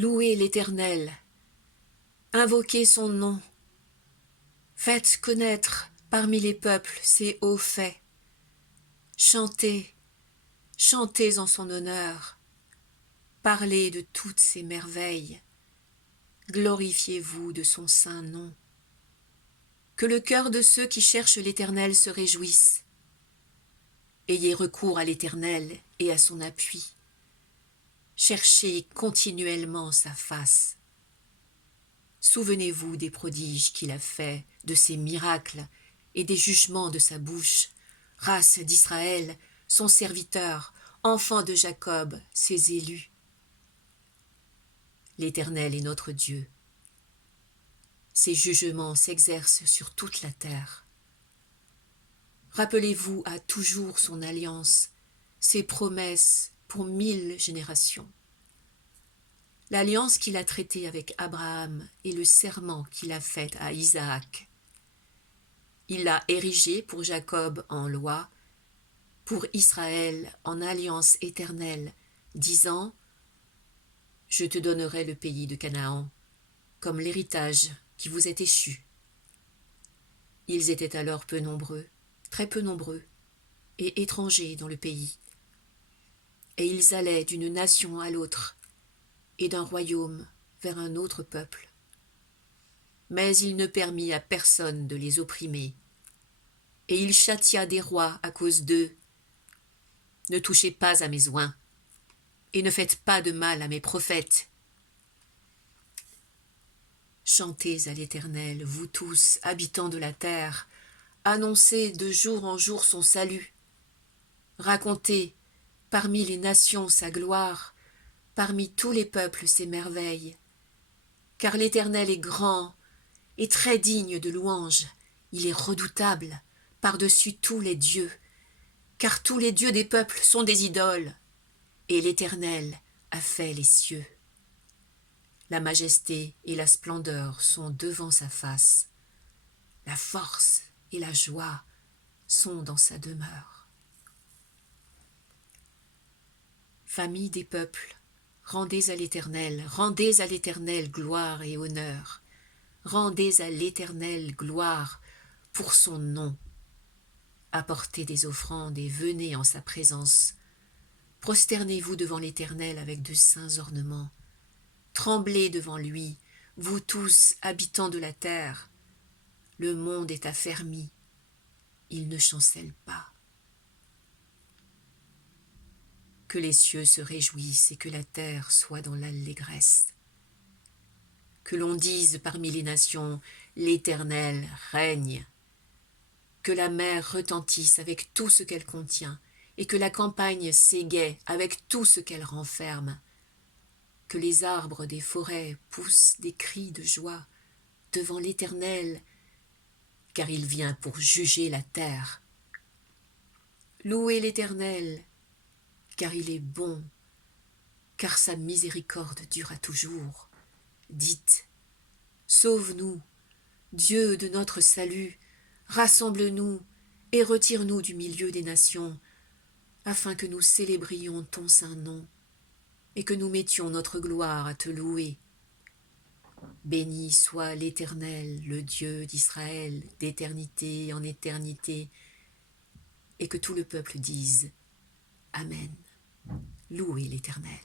Louez l'Éternel, invoquez son nom, faites connaître parmi les peuples ses hauts faits. Chantez, chantez en son honneur, parlez de toutes ses merveilles, glorifiez-vous de son saint nom. Que le cœur de ceux qui cherchent l'Éternel se réjouisse. Ayez recours à l'Éternel et à son appui. Cherchez continuellement sa face. Souvenez-vous des prodiges qu'il a faits, de ses miracles et des jugements de sa bouche, race d'Israël, son serviteur, enfant de Jacob, ses élus. L'Éternel est notre Dieu. Ses jugements s'exercent sur toute la terre. Rappelez-vous à toujours son alliance, ses promesses pour 1000 générations. L'alliance qu'il a traitée avec Abraham et le serment qu'il a fait à Isaac. Il l'a érigé pour Jacob en loi, pour Israël en alliance éternelle, disant « Je te donnerai le pays de Canaan comme l'héritage qui vous est échu. » Ils étaient alors peu nombreux, très peu nombreux, et étrangers dans le pays. Et ils allaient d'une nation à l'autre, et d'un royaume vers un autre peuple. Mais il ne permit à personne de les opprimer, et il châtia des rois à cause d'eux. Ne touchez pas à mes oints, et ne faites pas de mal à mes prophètes. Chantez à l'Éternel, vous tous, habitants de la terre, annoncez de jour en jour son salut. Racontez parmi les nations sa gloire, parmi tous les peuples ses merveilles. Car l'Éternel est grand et très digne de louange, il est redoutable par-dessus tous les dieux, car tous les dieux des peuples sont des idoles, et l'Éternel a fait les cieux. La majesté et la splendeur sont devant sa face, la force et la joie sont dans sa demeure. Famille des peuples, rendez à l'Éternel gloire et honneur. Rendez à l'Éternel gloire pour son nom. Apportez des offrandes et venez en sa présence. Prosternez-vous devant l'Éternel avec de saints ornements. Tremblez devant lui, vous tous habitants de la terre. Le monde est affermi, il ne chancelle pas. Que les cieux se réjouissent et que la terre soit dans l'allégresse. Que l'on dise parmi les nations, l'Éternel règne. Que la mer retentisse avec tout ce qu'elle contient, et que la campagne s'égaie avec tout ce qu'elle renferme. Que les arbres des forêts poussent des cris de joie devant l'Éternel, car il vient pour juger la terre. Louez l'Éternel, car il est bon, car sa miséricorde dure à toujours. Dites, sauve-nous, Dieu de notre salut, rassemble-nous et retire-nous du milieu des nations, afin que nous célébrions ton saint nom et que nous mettions notre gloire à te louer. Béni soit l'Éternel, le Dieu d'Israël, d'éternité en éternité, et que tout le peuple dise Amen. Louez l'Éternel.